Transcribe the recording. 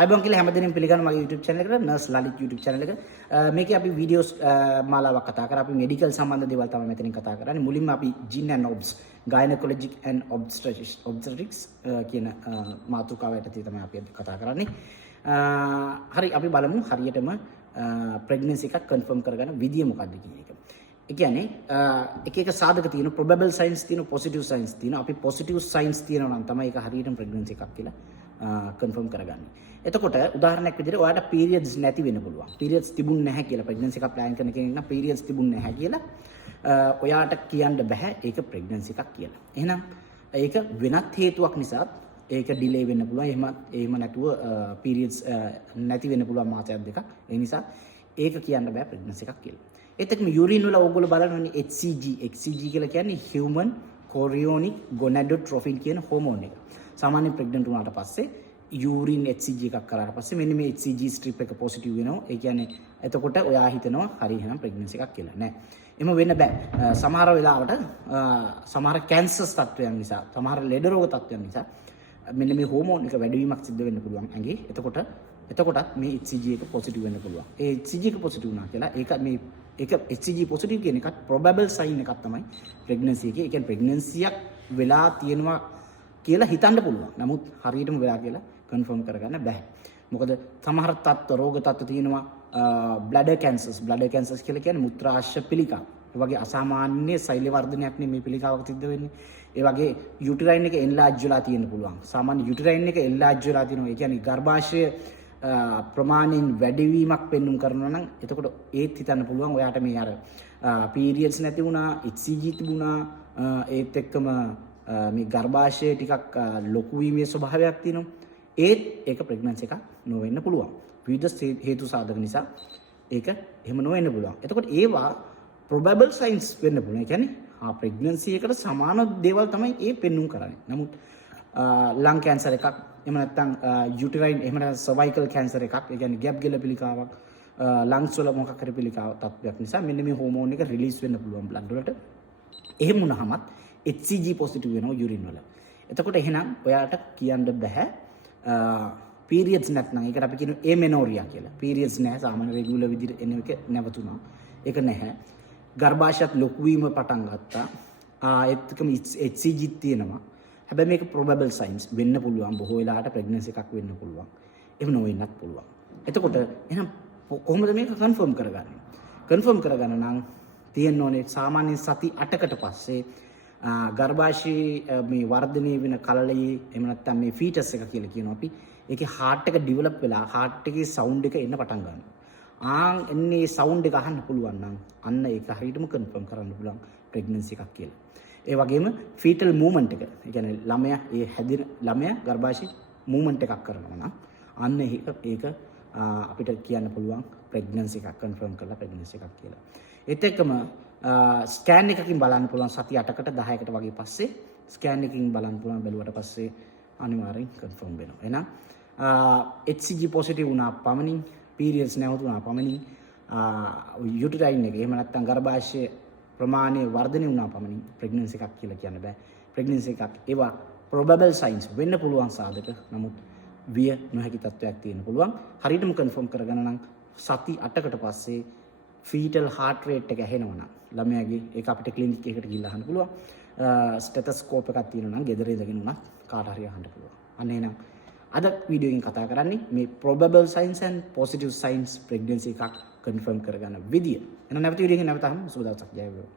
අයිබෝන් කියලා හැමදෙනෙම පිළිගන්න මගේ YouTube channel එකට නර්ස් ලලිත් YouTube channel එක. මේකේ අපි වීඩියෝස් මාලාවක් කතා කරා. අපි මෙඩිකල් සම්බන්ධ දේවල් තමයි මෙතනින් කතා කරන්නේ. මුලින්ම අපි gyn and obs gynecologic and obstetrics කියන මාතෘකාව යටතේ තමයි අපි කතා කරන්නේ. හරි අපි බලමු හරියටම pregnancy එකක් confirm කරගන්න විදිය මොකක්ද කියන එක. ඒ කියන්නේ එක සාධක තියෙන probable signs තියෙන positive signs තියෙන. අපි positive signs තියෙනවා නම් තමයි ඒක හරියටම pregnancy එකක් කියලා confirm කරගන්නේ. එතකොට උදාහරණයක් විදිහට ඔයාලට periods නැති වෙන්න පුළුවන්. periods තිබුණ නැහැ කියලා pregnancy එකක් plan කරන කෙනෙක් නම් periods තිබුණ නැහැ කියලා ඔයාට කියන්න බෑ ඒක pregnancy එකක් කියලා. එහෙනම් ඒක වෙනත් හේතුවක් නිසා ඒක delay වෙන්න පුළුවන්. එහෙම නැතුව periods නැති වෙන්න පුළුවන් මාසයක් දෙකක්. ඒ නිසා ඒක කියන්න බෑ pregnancy එකක් කියලා. ඒත් එක්කම urine වල ඕගොල්ලෝ බලනවනේ HCG. HCG කියලා කියන්නේ human chorionic gonadotropin කියන හෝමෝන් එක. සාමාන්‍ය pregnant වුණාට පස්සේ urine HCG එකක් කරාට පස්සේ මෙන්න මේ HCG strip එක positive වෙනවා. ඒ කියන්නේ එතකොට ඔයා හිතනවා හරි එහෙනම් pregnancy එකක් කියලා. නෑ. එහෙම වෙන්න බෑ. සමහර වෙලාවට සමහර cancers තත්ත්වයන් නිසා, සමහර ලෙඩ රෝග තත්ත්වයන් නිසා මෙන්න මේ හෝමෝන් එක වැඩිවීමක් සිද්ධ වෙන්න පුළුවන් ඇඟේ. එතකොටත් මේ HCG එක positive වෙන්න පුළුවන්. ඒ HCG එක positive වුණා කියලා ඒක HCG positive කියන එකත් probable sign එකක් තමයි pregnancy එකේ. ඒ කියන්නේ pregnancy එකක් වෙලා තියෙනවා කියලා හිතන්න පුළුවන්. නමුත් හරියටම වෙලා කියලා confirm කරගන්න බෑ. මොකද සමහර රෝග තත්ත්ව තියෙනවා bladder cancers කියලා කියන්නේ මුත්‍රාශය පිළිකා. ඒ වගේ අසාමාන්‍ය ශෛල වර්ධනයක් නේ පිළිකාවක සිද්ධ වෙන්නේ. ඒ වගේ uterine එක enlarge වෙලා තියෙන්න පුළුවන්. සාමාන්‍ය uterine එක enlarge වෙලා තියෙනවා. ඒ කියන්නේ ගර්භාෂය ප්‍රමාණයෙන් වැඩිවීමක් පෙන්눔 කරනවා නම් එතකොට ඒත් හිතන්න පුළුවන් ඔයාට මේ අර periods නැති වුණා, HCG තිබුණා, ඒත් එක්කම මේ ගර්භාෂය ටිකක් ලොකු වීමේ ස්වභාවයක් තියෙනවා. ඒත් ඒක pregnancy එකක් නොවෙන්න පුළුවන්. විවිධ හේතු සාධක නිසා ඒක එහෙම නොවෙන්න පුළුවන්. එතකොට ඒවා probable signs වෙන්න පුළුවන්. ඒ කියන්නේ pregnancy එකට සමාන දේවල් තමයි ඒ පෙන්눔 කරන්නේ. නමුත් lung cancer එකක් එහෙම නැත්නම් uterine එහෙම නැත්නම් cervical cancer එකක් ඒ කියන්නේ gap ගෙල පිළිකාවක් lungs වල මොකක් හරි පිළිකාවක් තත්ත්වයක් නිසා මෙන්න මේ හෝමෝන් එක රිලීස් වෙන්න පුළුවන් blood වලට. එහෙම වුණාමත් HCG positive වෙනවා urine වල. එතකොට එහෙනම් ඔයාට කියන්න බෑ periods නැත්නම් ඒකට අපි කියන amenorrhea කියලා. periods නැහැ සාමාන්‍ය regular විදිහට එන එක නැවතුණා. ඒක නැහැ. ගර්භාෂයත් ලොකු වීම පටන් ගත්තා. ඒත්කම HCG තියෙනවා. හැබැයි මේක probable signs වෙන්න පුළුවන්. බොහෝ වෙලාවට pregnancy එකක් වෙන්න පුළුවන්. එහෙම නොවෙන්නත් පුළුවන්. එතකොට එහෙනම් කොහොමද මේක confirm කරගන්නේ? confirm කරගන්න නම් තියෙන්න ඕනේ සාමාන්‍ය සති 8කට පස්සේ ගර්භාෂයේ මේ වර්ධනය වෙන කලලයේ එහෙම නැත්නම් මේ fetus එක කියලා කියනවා අපි. ඒකේ heart එක develop වෙලා heart එකේ sound එක එන්න පටන් ගන්නවා. එන්නේ sound එක අහන්න පුළුවන් නම් අන්න ඒක හරියටම confirm කරන්න පුළුවන් pregnancy එකක් කියලා. ඒ වගේම fetal movement එක. ඒ කියන්නේ ළමයා ඒ හැදින ළමයා ගර්භාෂයේ movement එකක් කරනවා නම් අන්න ඒක අපිට කියන්න පුළුවන් pregnancy එකක් confirm කරලා pregnancy එකක් කියලා. ඒත් එක්කම ස්කෑන් එකකින් බලන්න පුළුවන් සති 8කට 10කට වගේ පස්සේ ස්කෑන් එකකින් බලන්න පුළුවන් බැලුවට පස්සේ අනිවාර්යෙන් confirm වෙනවා. එහෙනම් HCG positive වුණා පමණින් periods නැවතුණා පමණින් uterine එක එහෙම නැත්නම් ගර්භාෂයේ ප්‍රමාණය වර්ධනය වුණා පමණින් pregnancy එකක් කියලා කියන්න බෑ. pregnancy එකක් ඒවා probable signs වෙන්න පුළුවන් සාධක. නමුත් විය නොහැකි තත්ත්වයක් තියෙන්න පුළුවන්. හරියටම confirm කරගන්න නම් සති 8කට පස්සේ fetal heart rate එක ඇහෙනවා නම් ළමයාගේ ඒක අපිට ක්ලිනික් එකකට ගිහිල්ලා අහන්න පුළුවන්. ස්ටෙතොස්කෝප් එකක් තියෙනවා නම් ගෙදර ඉඳගෙන උනත් කාට හරි අහන්න පුළුවන්. අන්න එහෙනම් අද වීඩියෝ එකෙන් කතා කරන්නේ මේ probable signs and positive signs pregnancy එකක් confirm කරගන්න විදිය. එහෙනම් නැවත වීඩියෝ එකෙන් නැවත අහමු. සුබ දවසක්. ජය වේවා.